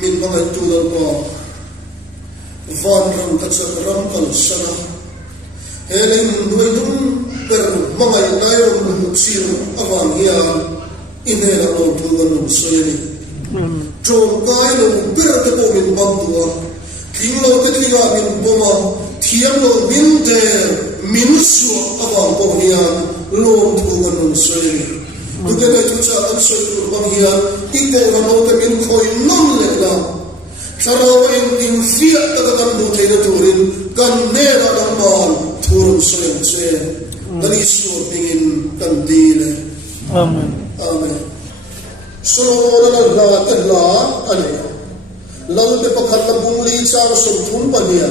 min mangai tulan mo van ram kachak ram kal sana helin duidum per mangai nairom mutsir awan hian inhela lo tulan no soyani trom kai lo bir te po min bam tua king lo te liga min boma thiam lo min te min su awan po hian lo tulan no soyani Bukan itu cara ansoi kurban hian ite gano te min khoi non le la charawa in fiat ta kan bu te turin kan ne da dan mal turun soem se dani so pingin kan dile amen amen so la la ta la ane lal te pakhat la bungli chang som thun pania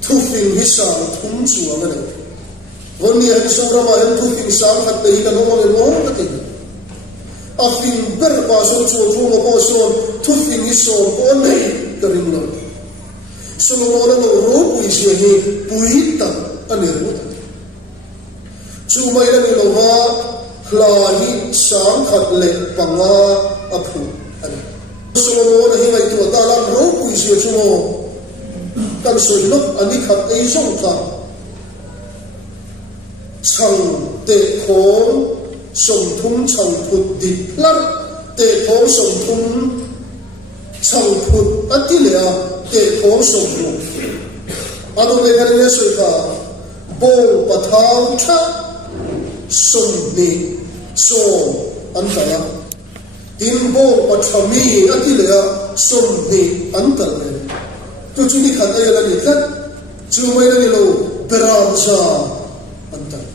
thu fing hisa thum chu amane Voni hari saurama yang tu fing sam hat dei kan mo le mo ta a fing ber pa so chu chu mo ko so tu fing iso ko nei karim lo so mo la no ro pui si he pui ta ane ro chu mai la ni lo ha hla hi sam khat le panga a phu ane so mo la hi mai tu ta la ro pui si chu mo kan so lo ani khat ei song ta Chang te khong song thum chang phut dit lar te khong song thum chang phut atilea te khong song lu adu le kan ne soi ka bol pathau tha song ni so antaya tin bol pathami atilea song ni antale tu chuni khata ya la ni khat chu mai la ni lo peram sa antale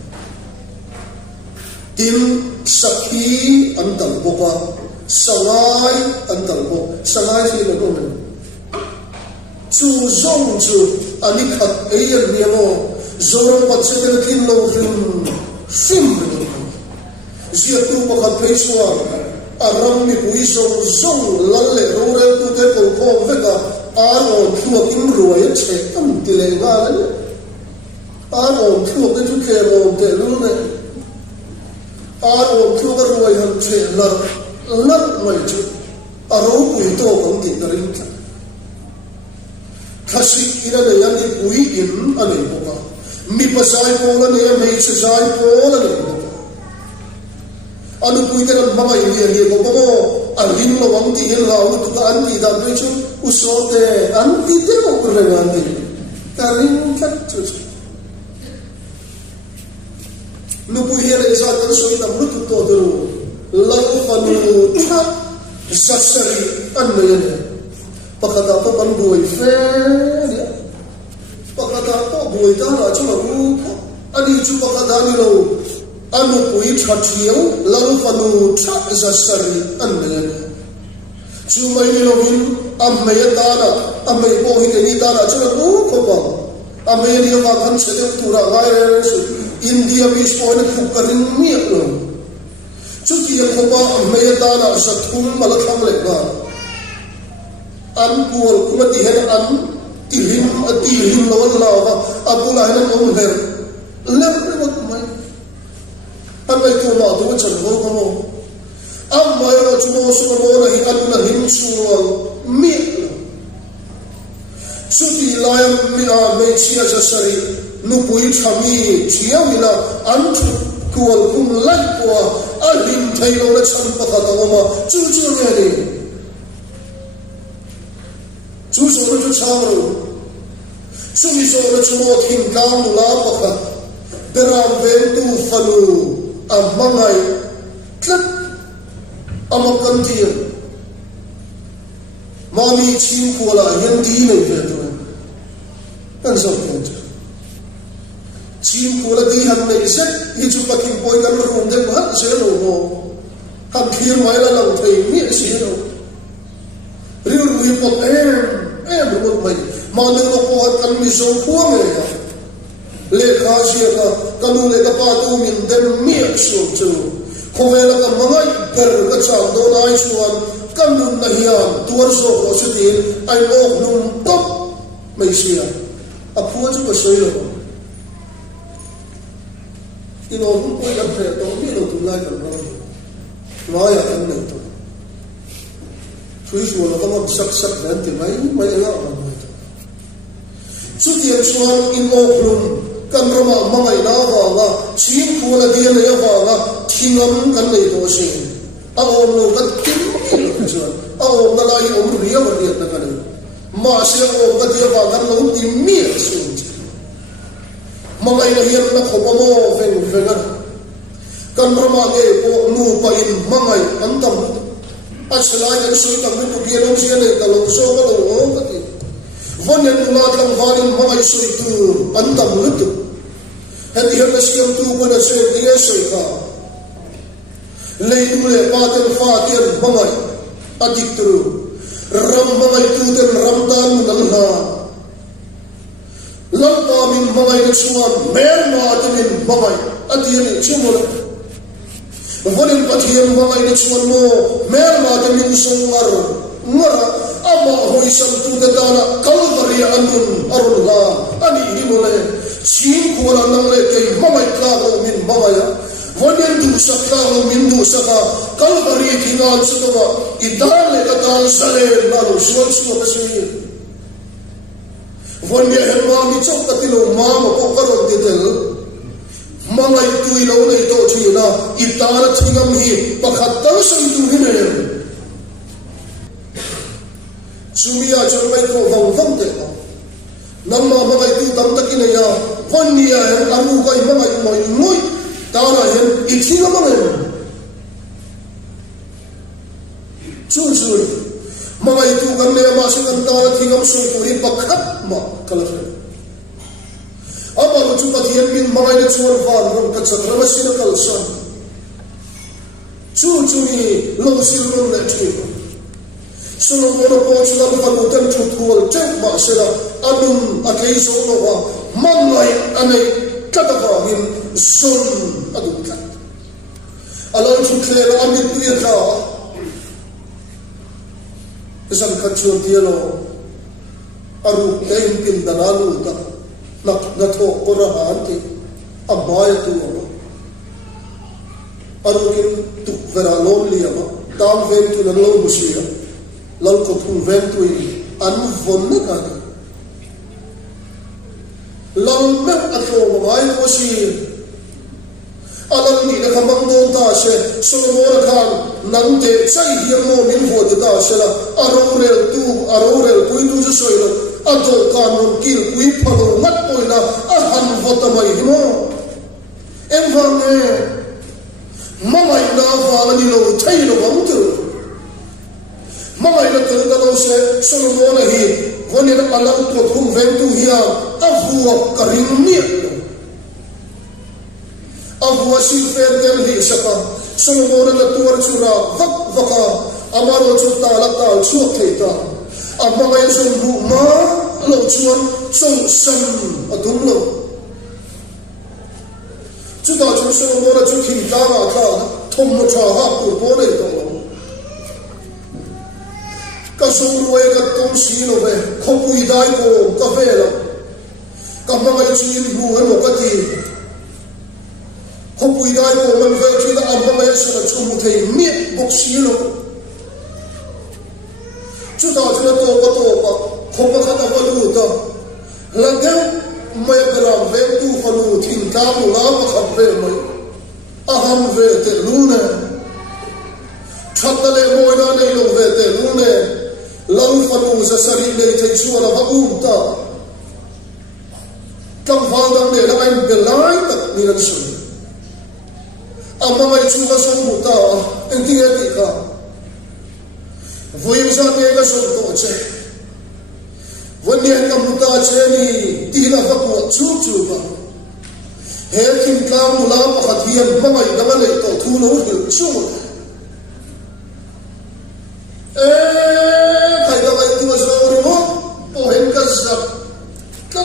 Tim sakhi antal boka sangai antal bo sangai si lo ko chu zong chu ani khat ayer ni mo zorong pat se te kin lo sim zia tu ko khat peiswa aram mi pui zong lalle rore tu te ko veka aro thu kim ruai che tam tile ga le aro thu te tu ke ro te lu ne Aro thuga ruai han che lar mai chu aro pui to kong ti darin ka khasi ira le yang ni pui in ane boka mi pasai pola ne mai sai pola ne boka anu pui ka mama ni ko bomo alin lo wang ti hel la u ka an ti da pe chu usote an ti te ko ko re an ti darin ka chu Lupu hele zatan so ita mutu to dulu lalu fanu tha sasari anmayane pakata to pan boy fe pakata to boy ta la chu ru ani chu pakata ni lo anu pui thathiau lalu fanu tha sasari anmayane chu mai ni lo hin ammaya ta la ammai bo hi ni ta la chu ru ko ba ammai ni wa khan se de tura ngai re su India bis point kukarin miak lo chuti yang khoba mai ta na sathum malakham le ba an kual kumati hen an tilhim atilhim lawan lawa abula hen mo her ler mo mai an mai ko ma do chan go ko mo am mai ro chumo so mo na hi an na him suwal miak chuti layam mi a mai chia sa sari Nupui chami chia wila antu kual kum lak kwa alim thailo na chan pakata ma chu ne ni chu so ro chamro sumi so ro chumo thin kam la pakhat beram ven tu falu amangai tlat amakan tir mami chin kola hindi nei ve tu kan so ke Chim kula di han nei set hi chu pakin boy kan rum de ha se lo mo han khir mai la lang thei mi se lo riu ri pot ro mai ma ne lo ko kan mi so ko me ya le kha sia ka kanu le ka pa tu min den mi so chu ko ve la ka mangai per ka cha do nai suan kanu na hian tuar so ko se tin ai mo num top mai sia a phu chu ko so lo ino hum ko ya pre to mi lo tu lai kan ro ya kan nei to thui su la kam sak sak dan ti mai nga ma chu tian chuan in o plum kan rama mangai na wa chin khula dia le wa la thingam kan nei do se a om lo kat tin chuan a om na lai om ria wa ria na kan ma se om ka dia wa kan lo ti mi su mangai na hian na khopa mo ven ven kan rama ge po nu pa in mangai an tam asalai an sui tam tu ge lo sia le ka lo so ka lo o ka ti vonen na tlang valin mangai sui tu an tam lu tu hati hian na siam tu ko na se ti ge sui ka leitu le pa ten fa tian mangai adik tu ram mangai tu ten ram tan nan na lampa min mangai na chuan mer ma tin mangai ati ni chumul vonin pathian mangai na chuan mo mer ma tin songar ngara ama hoisam tu da dana kalvaria anun arunga ani himole chin khora nang le kai mangai ka go min mangaya vonin du sakla go min du saka kalvari thingan chuwa idale ka dal sale na lo suan su ba se vonia helma mi chok katilo mama ko karon ditel mangai tui lo nei to thina itara thingam hi pakhat tal sang tu hi ne sumia chormai ko vang te namma mangai tu tam takina ya vonia hen amu kai mangai moi moi tara hen ithina mangai chu mangai tu kan le ma se kan tara thingam sui ko hi pakhat ma kalafre ama chu pathian min mangai na chuan van ron ka chatra ma sin kal san chu ni lo sil ron le thi suno mo po chu la ka lu tan chu tual chen ma se la anum a kei so no wa mangai anei kata ka hin son adu ka alon chu kle la amit tu ya ka isan ka chu tielo aru tein pin danalu ta na tho qur'an ti abaya tu aru kin tu vera lon liya ma tam ven tu na lo musia lal ko tu ven tu an von ne ka lal me atlo mai ko si alam ni na kamang don ta se solomon khan nang te sai hiam mo min ho ta se la arorel kui tu se soilo ado kanon kil kui phalo ngat poina ahan vota mai himo em vange mamai na valani lo thai lo bang tu mamai na tu da lo se solomon hi vone na alam ko thum ven tu hiya avu karim ni avu si fer del hi saka solomon na tuar chura vaka amaro chu ta la ta chu theta amanga yeson bu ma lo chuan song sam adum lo chu da chu solomon na chu thin ta ma kha thom mo cha ha ku bo le to ka song ruai ka tom si lo be khopui dai ko ka ve lo ka manga chu bu ho ka ti khopui dai ko man ve chi da amanga yeson na chu mu thei mi bok si lo chu da chu to pa khopa kha ta lu ta la de mai bram ve tu falu thin ta mu la ma khap ve mai aham ve te lu ne thatale moi na nei lo ve te lu ne lau falu sa sari nei thei chu la ba ta kam hal dang ne la ai belai ta ni la su amma mai chu ga so mu ta en ti ga ti ka voyim sa ne ga so to che vonia kam ta che ni ti na fa ko chu ba he kim ka mu la pa khathian ba mai da le to thu no hu chu khai da vai tu so ri mo po hen ka sa ka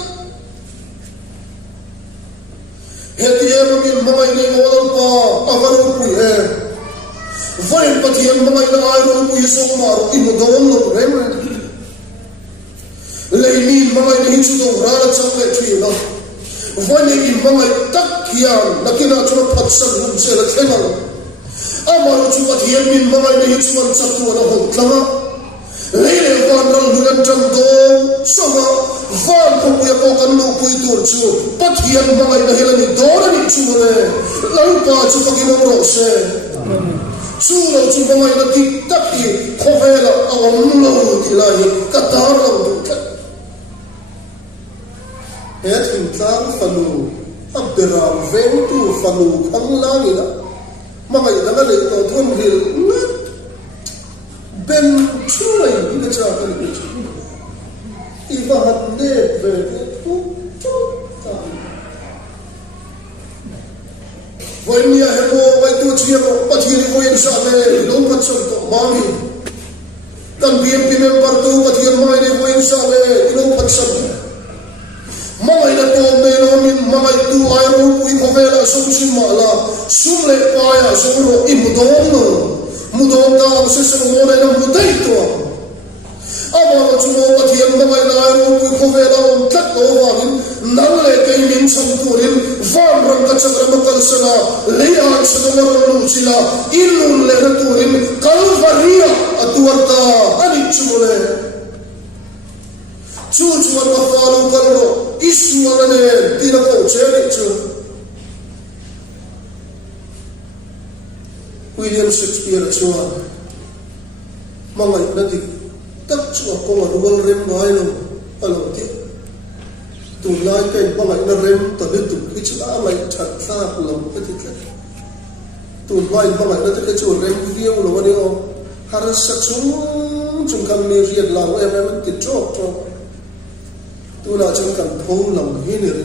he ti e mo min mai nei mo la pa avaru pu he voin pathian mai na ai ro pu so ma ro ti mo dom no re ma leimin mai nei chu do ra la chang le thi no voin nei mai tak hian nakina chu phat san hum se la thema amaro chu pathian min mai nei chu an chatu na ho tlama lấy để con rong nuôi trăng đô sao mà van không bây giờ con lũ quỳ tuổi chú bắt hiền mà ngày này là những đó là những chú này lấy qua chú các cái mông xe chú là chú mà ngày là thì tất thì không phải là ông lâu thì là cả ta lòng đủ chất hết hình dáng phần lũ áp bề rào vén tu phần lũ khăng lang gì đó mà ngày đó là để tàu thôn hiền bên chuối những cái trò cái gì thì vào hạt nếp về cái chút với nhà hệ bộ với tôi chia bắt hiền với anh sao này đúng bắt sốt của mami cần biên biên bắt tu bắt hiền mai này với anh sao này đúng bắt sốt mai là tôi này nó mình mai tu ai rồi quý có về là sống chim mà là sống lệ quay à sống rồi im mudong ta sẽ sống ngồi đây nó mudei tua ama nó chúng nó bắt hiền mà mai là rồi quý có về là ông cắt đầu vàng nắng lệ cây miếng sầm turin vàng răng cắt sợi mà cắt sana lấy ăn sana mà rồi lù chila ilun lệ nó turin kalvaria atuarta anh chú lệ chú anh mà follow con rồi isu anh này đi nó cổ chế đấy chú William Shakespeare chú mà ngày đó thì tất chú có một đôi rem nói luôn alo tiếc tụi lai cái mà ngày đó rem tụi nó tụi cái chú đã lại chặt xa lòng cái gì đấy tụi lai mà ngày đó cái chú rem video rồi mà đi không harus sung chúng cần đi riết lòng em tiệt chọc tu là trong cần thâu lòng hết rồi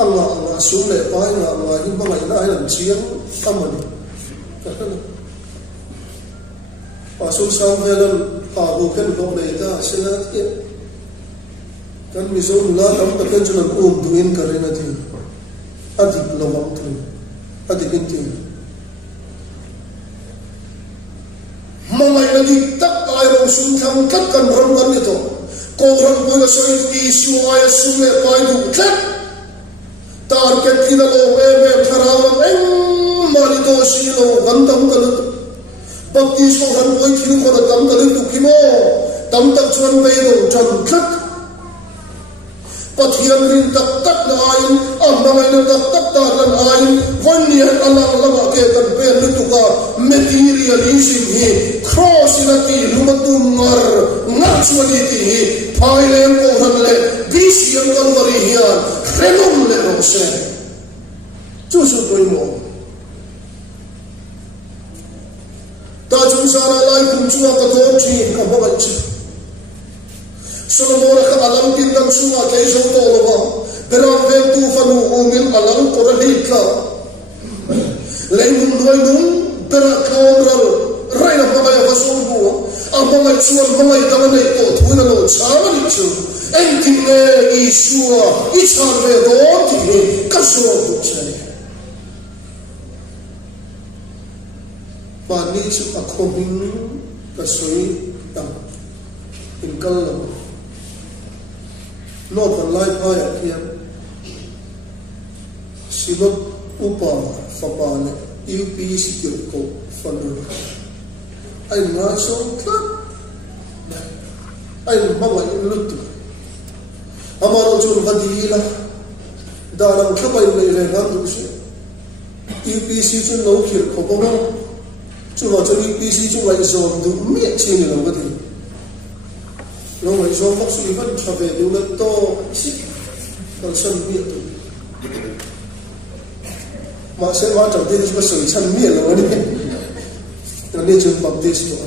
ăn ngọ xuống lệ quái ngọ nhưng mà ngày nay làm chiến tâm mình và xuống sang về lần họ buộc cái đồ này ta sẽ là cái cái mình xuống là đóng tập cái cho nó tụ in cái này thì ăn thịt lâu lắm thôi ăn thịt kinh tiền mà ngày nay thì tất ai rồi xuống thăm cắt cần rong gần như thôi cô rong bôi là soi isu ai xuống lệ quái đủ cắt target kita lo em tharawan em marito silo gandam kalut bakti so han boy khiu ko dam kalut tu kimo tam tak chuan bei ro chan khat pathian rin tak tak na ain amngai na tak tak ta lan ain vania alang lama ke kan pe lutu ka materialism hi cross inati lumatum ngar ngachwaliti hi phailem ko hanle bisiam kalwari hian renum le rose chu su toi mo ta chung sara lai kum chuwa ka thom chi ka ba chi Solomon ka alam tin dang sunga ke so to lo ba beram vel tu fanu umil alam ko rahi ka leimun doi dum bera kaudral raina ba ya vasong bu amai chuan mai dang nei to thuina lo chama ni chu enting ne isua ichar ve do ti ka so tu chai pa ni chu akhobing ka soi tam in kallo no kan lai pa ya kiam silot upa fapane UPC ko fanu ai nga so tlat ai mama lutu amaro chun vadila dalam khabai nei re han du se UPC chun lo khir ko ko chu lo chun UPC chu lai so du me chi ni lo ga thi lo mai so phok su van thave du la to si kan san mi tu mà sẽ hóa trọng tiên cho sự chân miệng rồi đi rồi đi trường bậc tiên rồi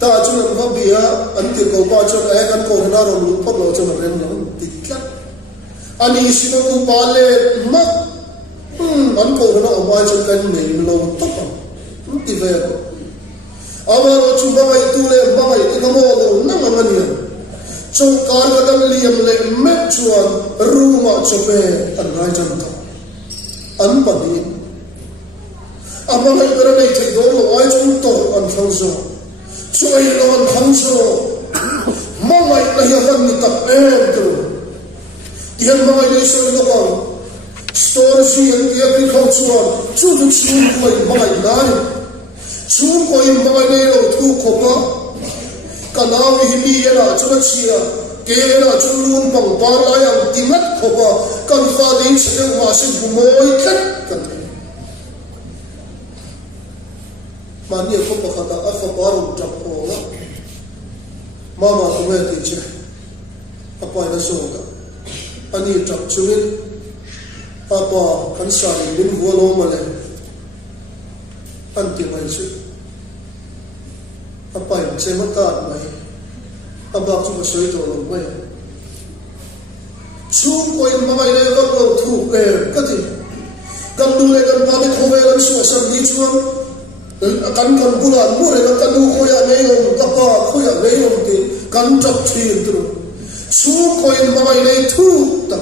ta cho nên có bia ấn tiền cầu qua cho cái căn cầu nó rồi lúc phát lộ cho mình lên nó tịt lắm anh ấy xin nó cũng bảo lệ mất ấn cầu nó ở ngoài cho cái mình lâu tốt lắm tịt về ở mà nó chúng ta phải tu lên ba phải cái mô đồ nằm ở bên này trong cái cái đang liềm lệ mét chuan ru mà cho về ăn hai trăm thọ ăn bẩn đi à mà ngày cái này thấy đó là ai trong tổ ăn phong so cho ai lo ăn phong so mà ngày này là tập em tu tiền mà ngày này soi nó bằng storage and agriculture chú chú chú ngày mà ngày này chung ko in mai nei lo thu khopa kanawi himi yana chuna chia ke yana chulun pang par la yang tingat khopa kan fa ding se ma se bumoi khat kan mania khopa khata a fa paru tak ko la mama ko me ti che apa ina so ka ani tak chuin apa kan sa ni bin vualo male anti mai chu apa ina che mata mai abak chu soi to lo mai chung ko in mai le va lo thu ke ka ti kan du le kan pa me khove kan so sa ni chuan kan bulan mu re kan du khoya nei om apa khoya nei om ti kan chap thi tu chung ko in mai le thu ta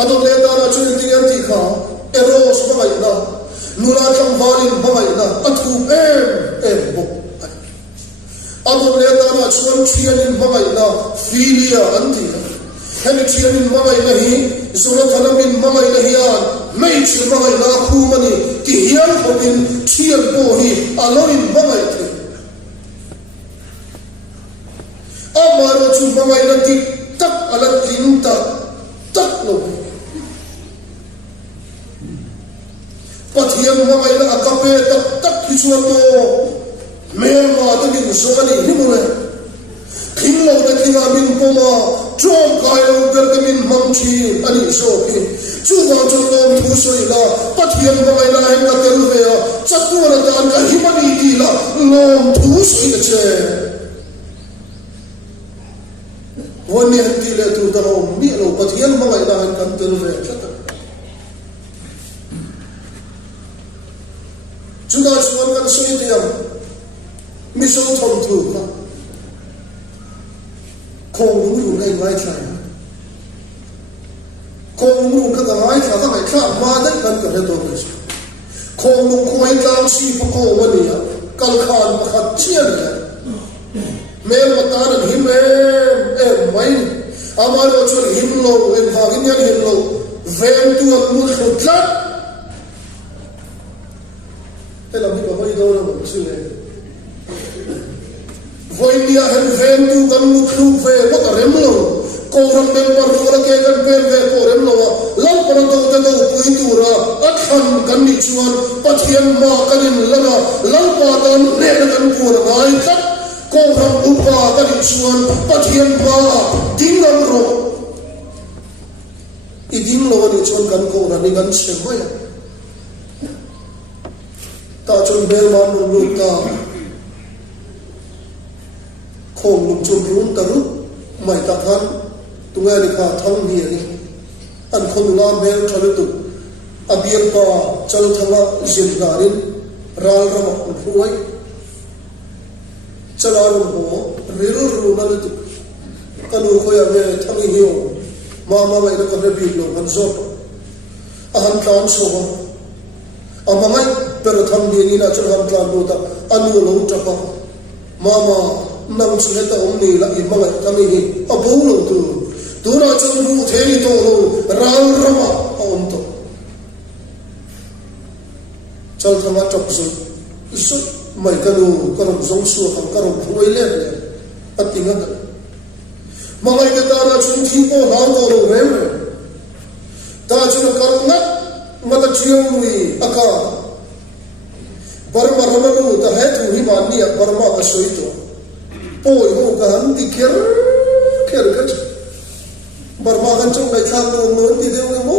adon le da na chu ti yan ti kha eros ba mai na nula kam valin ba mai na athu em bo adon le da na chuan thianin ba mai na filia anti hemi thianin ba mai na hi zura thalamin ba mai na hian mai chi ba mai na khu mani ti hian homin thian bo hi aloin ba mai the amaro chu ba mai na ti tak ala tin ta tak lo pathian ba mai na akape tak tak ki chuan to mer ma ta min zoni ni mo le khim lo ta kinga min poma trom kai lo ber ta min mam thi ani so ki chu wa chu lom thu soi la pathian ba mai na hen ka teru ve a chatu na ta ka himani ti la lom thu soi na che woni han ti le tu ta lo mi lo pathian ba mai na hen ka teru ve chata chu da chuan kan soi ti am mi so thom thu ka khong lu nei mai chai khong lu ka ga mai kha ka mai kha ma da kan ka le to ke khong lu khoi tang si pa ko ma ni ya kal khan ma khat chian le mel ma ta na him mai amaro chu him lo en ha gin ya him lo ven tu ak mu khutla ela mi ba mai do na mo chu le voilia hen ven tu kan mu khu ve mo ta rem lo ko ram ben par ro la ke kan pen ve ko rem lo lal par do ta do pui tu ra at khan kan ni chuan pathian ma kan in lama lal pa dan ne kan pu ra mai khat ko ram u pa kan ni chuan pathian ma ding ram ro i ding lo ni chuan kan ko ra ni kan che mai ta chun bel man lu ta khong lum chum run taru mai ta khan tunga ni kha thang hi ani an khon la mel thale tu abian pa chal thanga jin garin ral ram huai chalaru ho riru ru na tu kanu khoya me thangi hiu ma mai na ka bi lo han zot ahan tan so ho amamai per tham di ni na chal han tlan do ta anu lo ta pa mama nam chu heta omni la i mangai kami hi abu lo tu na chu bu thei to lo ral rama om to chal thama chok su isu mai kanu karam zong su ham karam phuai le atinga ka mangai ka ta na chu thi ko ha to lo re ta chu karam na mata chiu wi aka barma ramaru ta hai tu hi mani barma ka soi to poi ho kan ti ker ka barma kan chung mai khang no ti de mo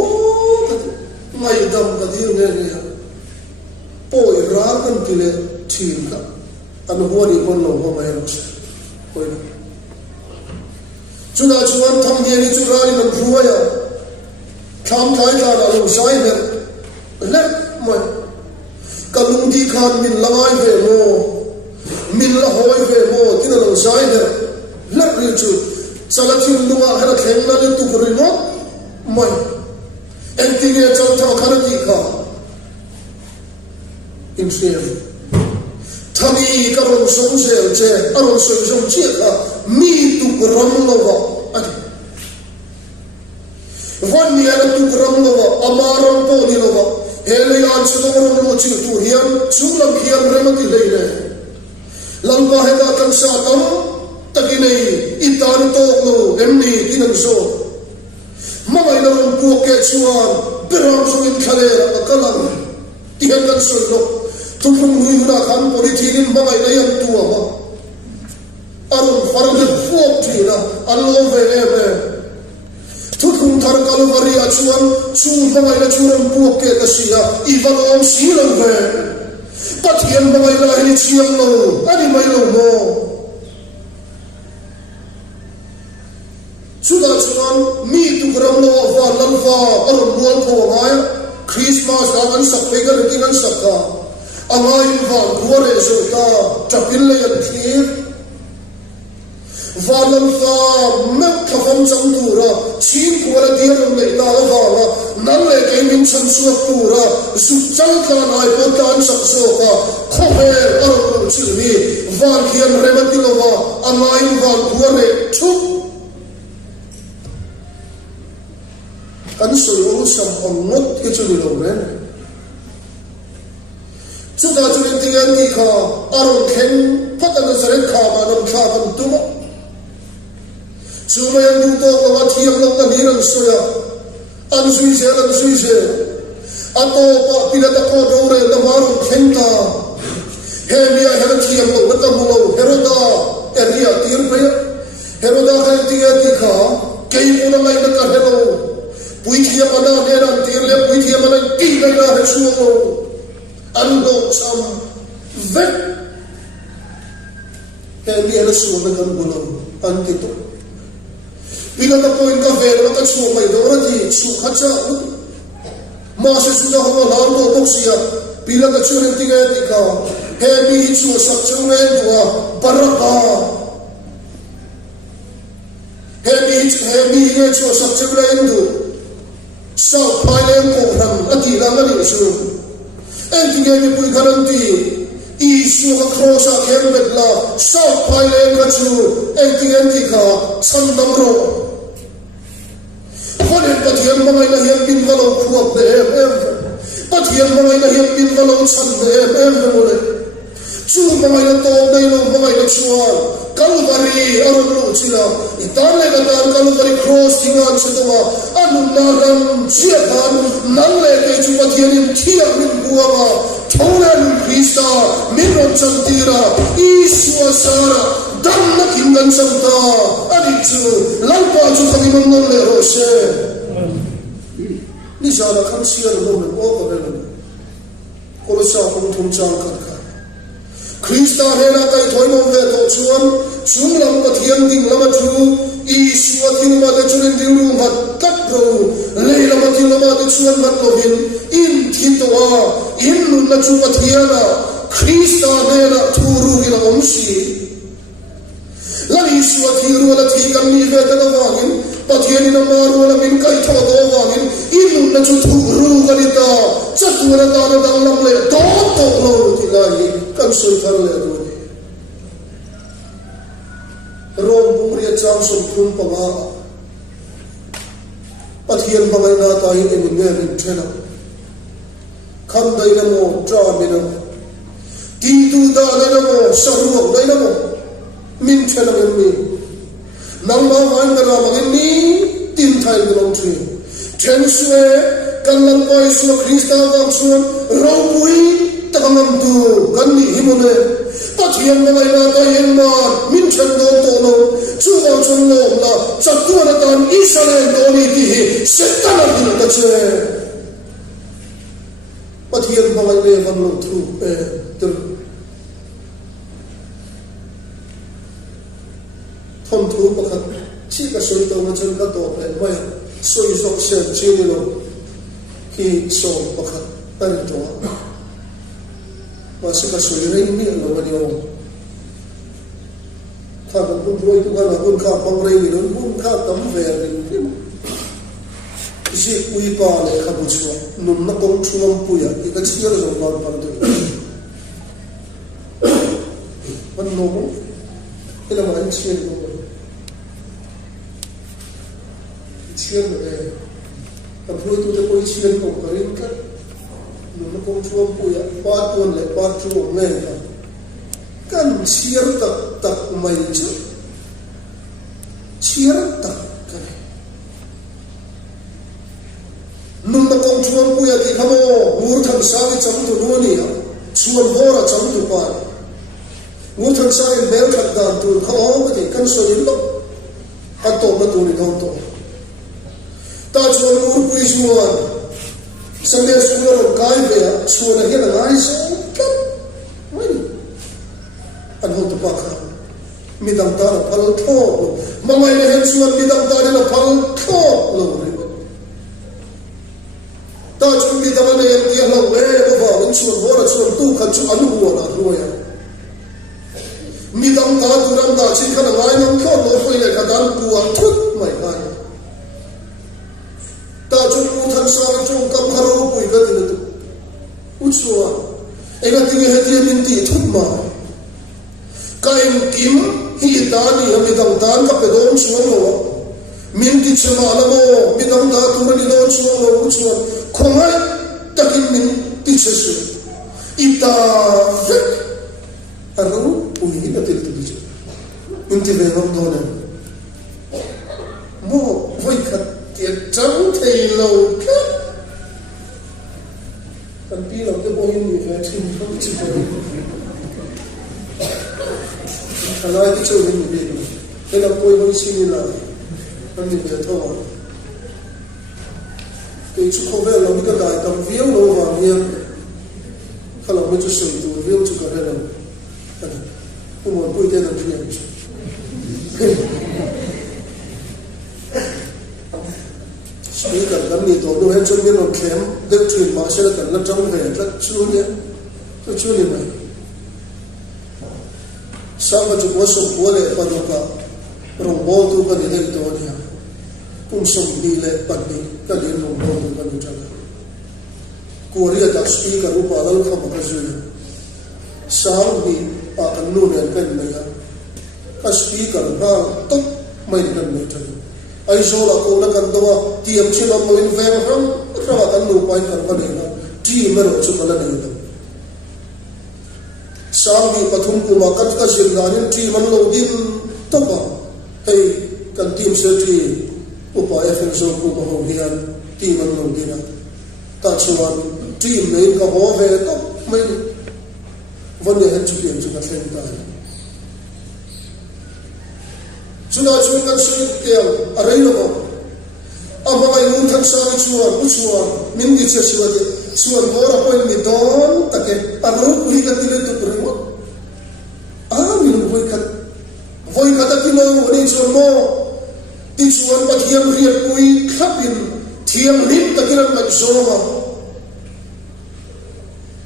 mai dam ka di ne ne poi rar kan ti le thin ka an ho ni kon no ho mai ro poi chuna chuan tham ye ni chu rali man ruwa ya tham thai ta la lo sai ne le mai kalung di khan min lamai ve mo min la hoi ve mo tin lo sai ne la ri chu salatin lunga hara khengna le tu kurino mai entinge chal tha khana ti kha in share thami karon song se che aron so song che kha mi tu ram lo wa ati von ni ala tu ram lo wa amaram po ni lo wa hele an chadong ro chi tu hiam chulam hiam remati leile lampa heda kan sa tam takinei itan to no emni kinan so mamai lam pu ke chuan beram so in khale akalang tihan kan so lo tumung hui na kan polithinin mamai na yam tu ama arun farang fuok thina allo ve eme tutung thar kalvari achuan chu mamai na churam pu ke kasia ivan om silang ve pathian mamai na hi chiam lo ani mai lo mo sudah chuan mi tu gram lo wa lalwa arun bual ko ngai Christmas akan sak pegar dengan sakka angai wa kuare so ta tapil le yan khir valam fa mek khafam chang tura chin kuara diaram le ta wa nan le ke min san suak tura su chang ka nai ko tan sak so ka khobe arun chilmi van khian rematilowa angai wa kuare thu kan soi sam ongot ke chuli lo ren chuda chuli tingan ni kha aron khen phatan saret kha ma nam kha kan tuma chumayan du to ko thiam lo na hiran soya an sui se ato pa pilata ko do re la maron khen ta he mia he thiam lo na tam lo heroda eria tir pe heroda kha tingan ni kha kei puna mai na ka helo puithia mana neran tirle puithia mana tingna na hesuo ando sam vet ni era suo na kan bulong antito bila ka point ka ver ka suo mai do rati su khacha ma se su da ho la no boxia bila ka chure tinga tika he mi chu sak chunga do baraka he mi chu sak chunga do sau pailem ko ram ati ram ani su en tinga ni pui garanti isu ka krosa kem betla sau pailem ka chu en tinga ti ka chandam ro khonen pathian mamai na hiam bin valo khuap de em pathian mamai na hiam bin valo chan de em mole chu mamai na to dai no mamai na chuan Kalvari arun lu chila itale kata Kalvari cross tingan setwa anun naram siapan nalle ke chupathianin thia min buama thoran Krista minon chantira iswa sara damna kingan samta adichu lalpa chu khaminam non le rose ni sara kham siar lo me o ko le kolosa kum thum chang khat Krista hena kai thoimom ve to chuan chunglam pathian ding lama chu iswa thil ma de chunin dilu ma kat ro leila ma thil ma de chuan mat lovin in thitwa in nun na chu pathiana Krista hena thuru ila omsi la iswa thiru la thikam ni ve ta wangin pathian ina maru la min kai tho do wangin in nun na chu thuru ganita chatura ta na danglam le to to lo tilai kan soi thar le ro rom buria cham som thum panga pathian bangai na ta in en nge rin thena kham dai na mo tra me na ti tu da na mo saru dai na mo min thena me nang ma wan na ma ni tin thai lo thri then swe kan lang koi su Krista dam su ro pui takamam tu kan ni himone pathian bangai na ta yen ma min chen do to no chu wa chun lo na chatu na tan Israel do ni ti setana din ta che pathian bangai le van lo thu tur thom thu pakhat chi ka soi to ma chen ka to pe mai soi sok sen chi ni lo ki so pakhat tan to masuk ke suri ini lo ma dio tha ba kun roi tu ga kun kha pang rei ni kun kha tam ve ni isi ui pa le kha bu chu num na kong chuam pu ya i ka chiar zo ma pa de pan no mo ila ma chiar no chiar ne ka pui tu de koi chiar ko ka rin ka nó không chua bùi ba tuần lại ba chua nghe cả căn chia tập tập mày chứ chia tập cái nung nó không chua bùi thì không ngủ thằng sáng chấm tụ luôn đi chuồn vô là chấm tụ qua ngủ thằng sáng béo thật đàn tụ không có thể căn số đến lúc ăn tổ nó tụ đi đâu tổ ta chuồn ngủ bùi chuồn sang đây xuống rồi cái về chuồn là hiện là ai sao cắt mấy anh hôn tụ qua cả mi đâm ta là phật thô mà mày này hiện chuồn mi đâm ta là phật thô rồi ta chuẩn bị tao này em đi lâu về nó vào đến chuồn vô là chuồn tu khẩn chuồn ăn uống là rồi à mi đâm ta tu đâm ta chỉ khăn là ai nó không nó phải là cái đàn buồn thút mày ai ta chuẩn bị thân sang trong cầm khăn áo bụi cái gì đó út xua em ăn tiếng hết tiền mình tì thút mà cái em kiếm hi ta đi em đi đâm ta cái bề đốn xuống rồi mình đi chơi mà là mò mình đâm ta tu mình đi đốn xuống rồi út xua không ai ta kiếm mình đi chơi xuống ít ta vết à rồi ui nó tiền tự đi chơi mình đi về không thôi này mò vui khát tiền trắng thì lâu khát anh biết là cái bôi như vậy thì không chịu được anh nói cái chơi như vậy đây là bôi xin là anh nhìn về thôi cái chú không biết là cái đại cầm viếng lâu vàng nha kalau mình chú sửa tụ viếng chú cả đây là không muốn bôi tên là chuyện bây giờ làm gì tổ đội hết cho nên nó kém được truyền mà sẽ là cần lắp trong về rất chú nhé tôi chú như vậy sáng mà chúng có sống của lệ phần cả rồng bò tu cái gì đấy tổ nhé cũng sống đi lệ phần đi cái gì rồng bò tu cái gì chẳng Korea tak speaker upa lalu kamu kerja sáng đi akan nunen kan mereka cái speaker hal tak main kan mereka ai số là cô đã cần đâu tiệm trên nó mới về mà không là cần đủ quay cần vấn đề đó chỉ mới rồi chúng ta là được sáng đi pathum của mà cắt cái gì là những chỉ mình lâu đêm tất cả hay cần tiệm sẽ chỉ upa FM số của bà Hồng Hiền tiệm mình lâu đêm ta chuan chỉ mấy cái hồ về tất mấy vấn đề hết chụp điểm chúng ta xem ta chúng ta chuẩn bị suy tiền ở đây nó mà mai muốn thằng sao chuan mình đi chơi chuan hồ ra quên mình đón tất cái ở đâu cũng cái tiền tụ rồi mình vui cái cái nó đi chuan mò đi chuan bắt hiểm riết quỳ khắp in thiềm lít tất cái là mặt gió mà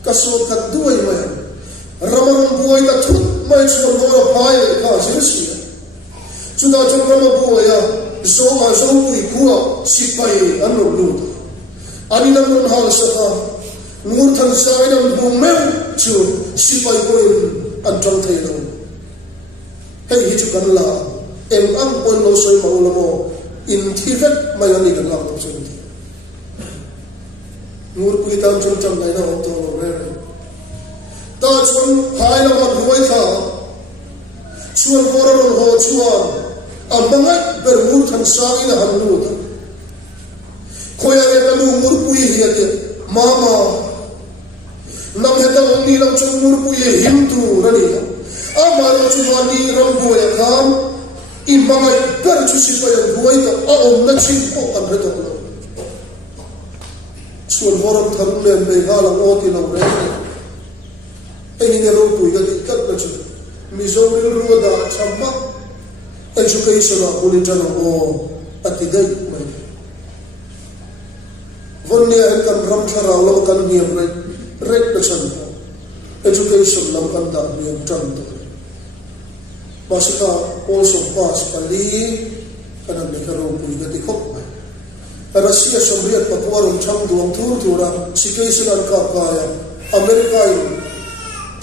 cái số cái đuôi mà Ramadan buổi ta thut mai chuan hồ ra phai cái gì chúng ta trong năm bùa ya dấu bùi của ship bay anh lục lục anh đang muốn hàng sao ngủ thằng sai đang buông mèo chưa ship bay của anh trong thế đâu hay hi chú cần là em ăn quên lâu soi màu là mò in thi vết mai anh đi cần làm tập sinh ngủ bùi tam trong này nào to rồi ta chuẩn hai là một buổi thà chuan bora ho chuan amangai bermur than sang ina hanlu ta khoya re kalu mur pui hiate mama nam heta ongni lam chung mur pui hindu rani amaro chuani rambo ya kham imangai per chu si pa ya buai ta a om na chin ko kan re to chuan bora than len be hala o ti lo re engine ro pui ga ti kat na chu Missouri roda chamma education bulletin o atidai mai vonia kan ram thara lo kan niam rek pechan education lam kan da niam tan to basika also pass pali kan me karo pui ga ti khop mai Russia somriat patwarum cham duam thura situation an ka pa ya America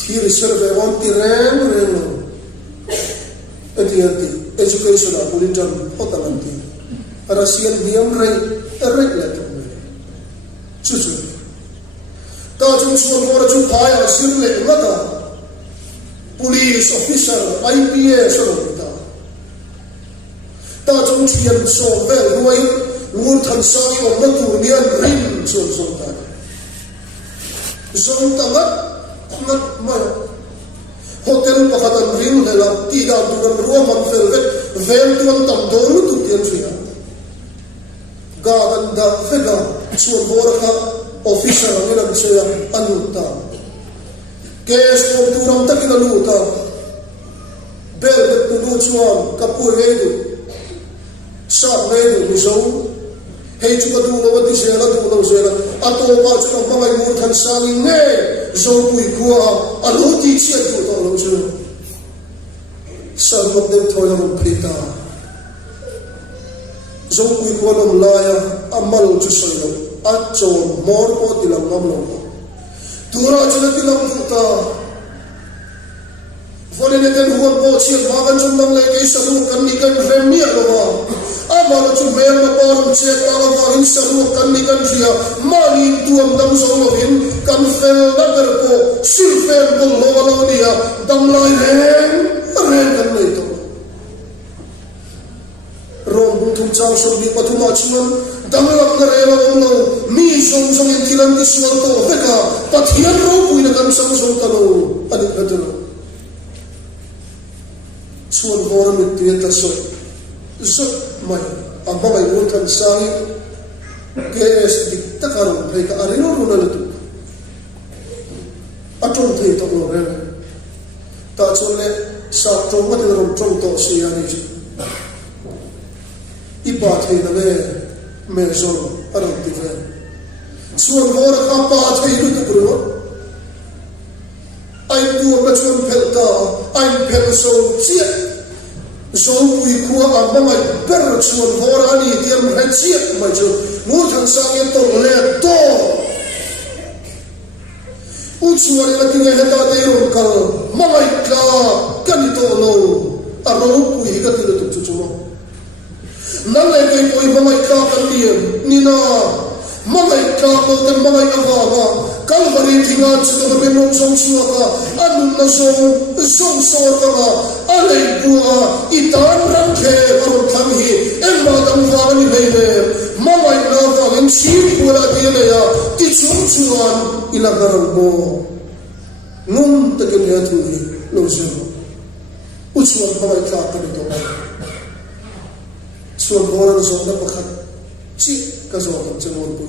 thi reserve one ti rem education bulletin hotalanti Russian niam rai la chu ta chung chuan ngora chu phaya sir le ngata police officer IPS ro ta chung thian so vel ruai ngur than sangi om na tur nian rin chuan zong ta zong ta ngat ma hotel pakatan rin lela ti da duran ruam man fel vel tuan tam doru tu tian ria ga dan da fega chuan ngora ka officer ang ilang siya anuta case ko turam takin anuta bel bet tulu chuan kapur heidu sab heidu misau hei chu du lo wati sela du lo sela ato pa chu pa mai mur than sangi nge zo pui kwa alu ti chia tu to lo chu sab mo de thoya mo phita zo pui kwa lo laya amal chu soilo acho mor ko tilam ngam lo tura chila tilam ta vole ne den huan bo chial bagan chum dang le ke salu kan ni kan rem ni lo ba amalo chu mel ma parum che ta ba hin salu kan ni kan ria mani tuam dam so lo hin kan fel da ber ko sil fel ko lo lo dia dam lai ren kan nei to rom bu thum chang so bi pathuma chuan damlam na rela lo mi song song in tilam ki sual to heka pathian ro puina kan sang song ta lo ani katelo chuan hora mit ti ta so zot mai amma mai won kan sai ks dik ta karon thai ka arino ro na tu aton thai to lo re ta chuan le sa to ma de ro tong to si ani ipa thai na le mezon aram tive chuan hora ka pa thai lu tu pro ai tu ma chuan phel ta ai phel so chia zo pui khua amma mai ber chuan hora ani tiam hai chia mai chu mu thang sang ye to le to u chuan la ti nge ta te ro kal mai ka kan to lo aro pui ga ti lu tu chu mo nan le kai poi mai ka kan liam ni na mai ka ko ten mai ava ba kal bari thinga chu to be no song suwa ka anun na song so ka ga alai bua itan ram the ro tham hi emma dam wa ni le le mai na va in chi pura ti le ya ti chung chuan ila gar bo num ta ke ya thu hi lo so u chuan mai ka ka ni to chuan hora zo na pakhat chi ka zo kan chemon pu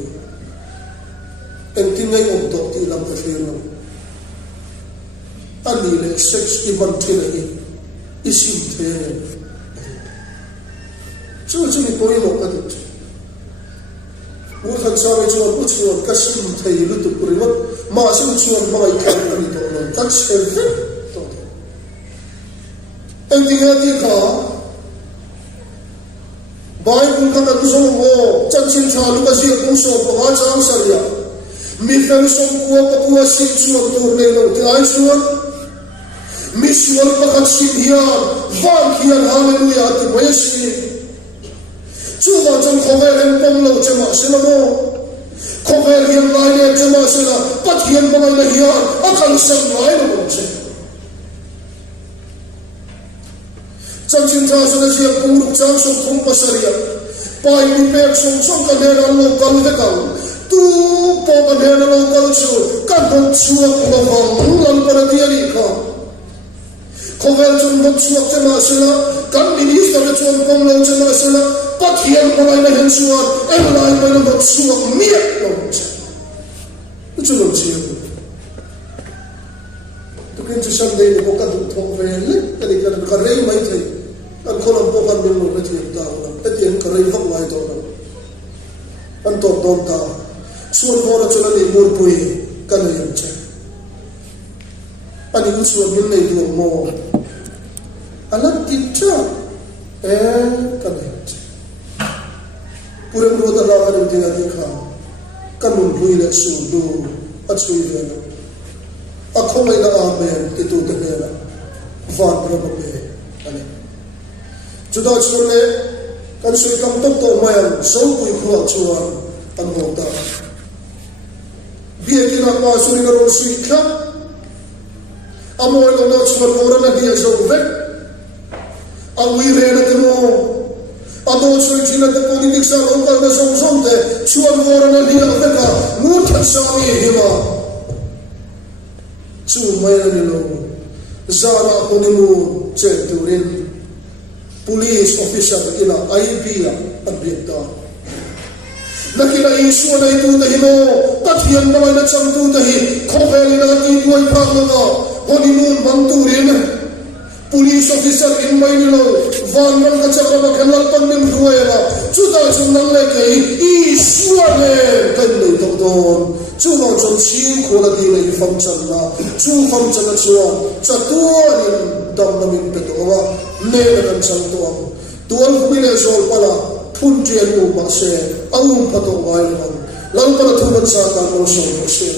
en tin ngai om to ti lam ta fer no ani le sex ki ban thina hi isim the chu ni poi no ka dit u khan sa me chuan u chuan ka sim thei lu tu puri wat ma sim chuan mai ka ni to no tak se to en tin ga ti ka Bible kan tu so mo chan chin tha lu ka si ku so pa chang saria mi fel som ku sim chuan tur nei lo ti ai chuan mi sual pa khat sim hian van hian hallelujah ti mai si chu wa chang khovel en pom lo chama sila mo khovel hian lai ne chama sila pat hian ba na hian akal sang lai lo che chan chin tha sa sia pung lu chang som thum pasaria pai ni pek som ka ne ran lo kal ve kal tu po ka ne lo kal chu kan thon chuak lo hong lan para dia ni kha khovel chun bok chuak chama sila kan minister le chun pom lo chama sila pat hian pa na hen chuan en lai pa na bok chuak mi lo chu lo chi tu kin chu sam dei ko ka du thong ve le kali ka rei mai thai an kholam po kan bil lo ti ta la etien ka rei vak lai to na an to don ta chuan hora chula ni mur pui kan yam che ani u chuan min nei du mo alat ti cha kan yam che puram ro da la kan ti ani kha kan mun pui le su du a chui ve na a khomai na amen ti tu te na van pro be ani chuda chule kan sui kam tok to mai so pui khuwa chuan an ho ta bi ding akwa suri na ron sweet ka amoy lo no chuan ora na dia zo vek awi re na temo ado suri china de politics sa ron ka na song song te chuan ora na dia veka mu tha sa mi hima chu mai na ni lo zara ko ni mu che turin police officer ila IP abjekta nakila isu na itu dahino tathian na na chang tu dahi khopeli na ti koi phak na honeymoon banturin police officer in mailo van man ka chakra ba khanal pan nim ruela chuda chunang le kai isu ne kan le to don chu lo chon sin khola di le function na chu function na chuan chatuan dam na min petowa ne na kan chang to 12 million sol pala phun trian mu ba se au pato wai lam para thu ban sa ta mo so se